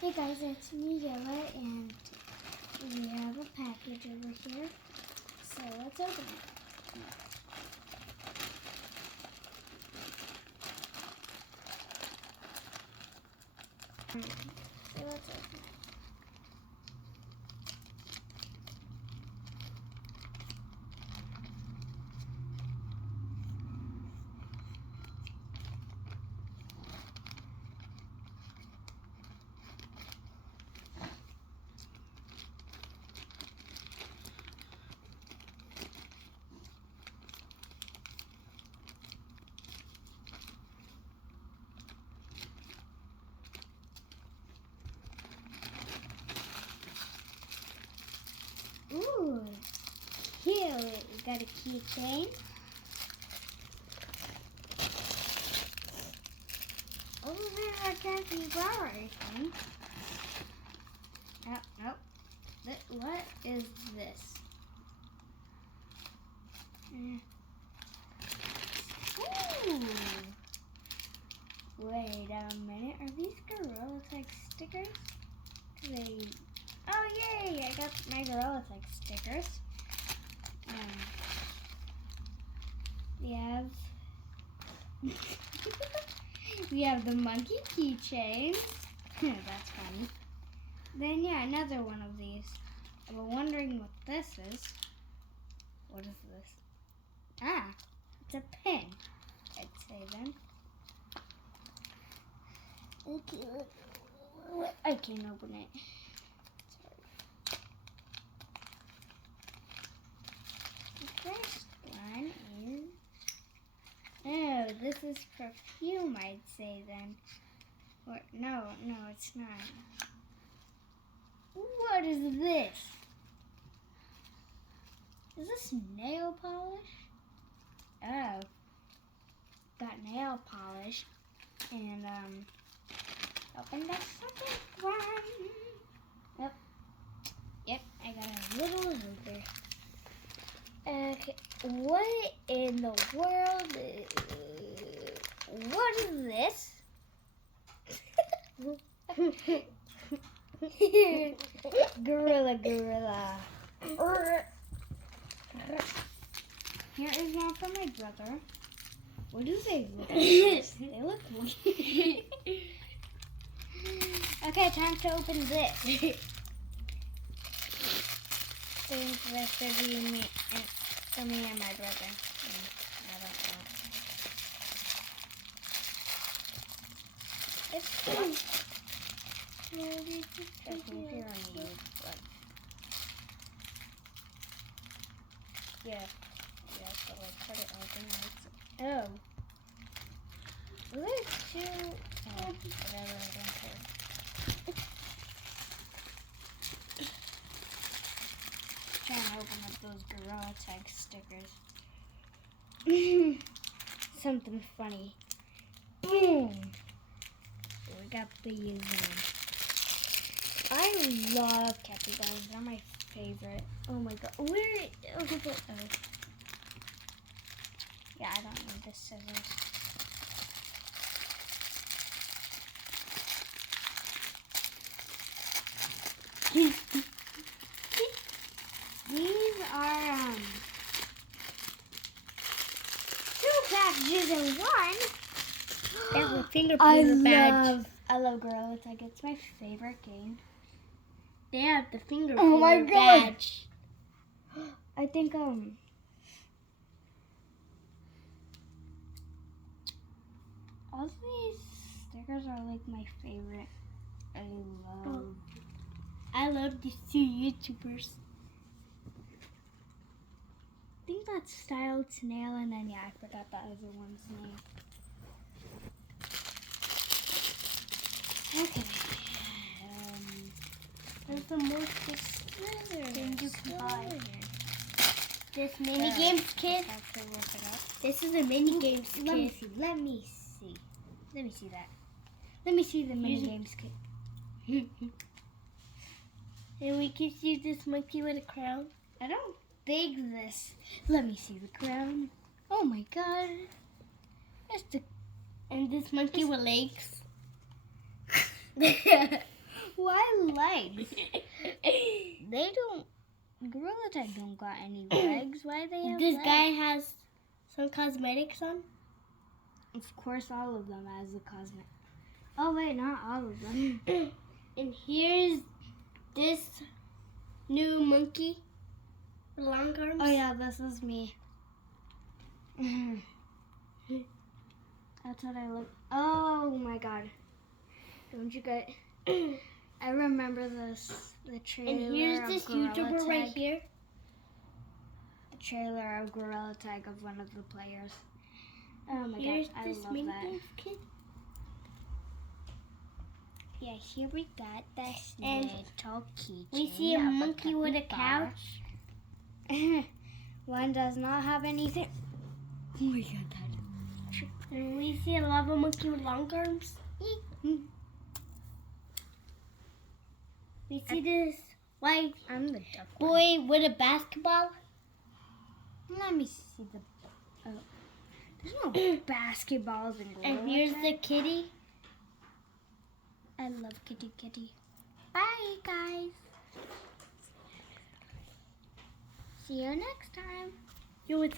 Hey guys, it's me, Yella, and we have a package over here. So let's open it. So let's open it. Ooh, here we got a keychain. Over there, a capybara, I think. Nope. What is this? Ooh. Wait a minute. Are these gorilla tag stickers? Oh yay! I got my gorilla tag stickers. We have the monkey keychain. That's funny. Then another one of these. I was wondering what this is. What is this? Ah, it's a pin. I'd say then. Okay, I can't open it. Sorry. The first one is. Oh, this is perfume, I'd say then. Or no, it's not. What is this? Is this nail polish? Oh, got nail polish, and open the second one. Yep, I got a little helper. Okay, what in the world? What is this? Gorilla. Here is one for my brother. What do they look like? They look weird. Okay, time to open this. Think this should be for me and my brother. I don't know. It's cool. Yeah, so let's put it open. Oh. There's two. Oh, whatever, I don't care. Trying to open up those gorilla tag stickers. Something funny. Boom! So we got these. I love capybaras. They're my favorite. Oh my god. Where? Oh. Yeah, I don't need the scissors. These are 2 packages in one. There's a fingerprint badge. I love Gorilla Tag. It's my favorite game. They have the fingerprint badge. I think all these stickers are like my favorite. I love these 2 YouTubers. I think that's Style Snail, and then I forgot the other one's name. Okay. There's some more things you can buy. This mini games kit. This is a mini games kit. Let me see that. Let me see the mini games kit. And we can see this monkey with a crown. I don't think this. Let me see the crown. Oh my god. And this monkey with legs. why legs? They don't. Gorilla Tag don't got any legs. Why they have This legs? guy has some cosmetics on. Of course, all of them has the cosmetic. Oh wait, not all of them. And here's this new monkey with long arms. Oh yeah, this is me. That's what I look. Oh my god! Don't you get? I remember this. The trailer. And here's of this Gorilla YouTuber right Tag. here. The trailer of Gorilla Tag of one of the players. Oh my Here's god, I this love mini that. golf kid. Yeah, here we got this And little keychain. We see a of monkey with a capybara. couch. One does not have anything. Oh my god, that. And we see a lava monkey with long arms. We see this white I'm the duck one. boy with a basketball. Let me see the. Oh. There's no basketballs in Gorilla And here's Tag. the kitty. I love kitty kitty. Bye, guys. See you next time. Yo, it's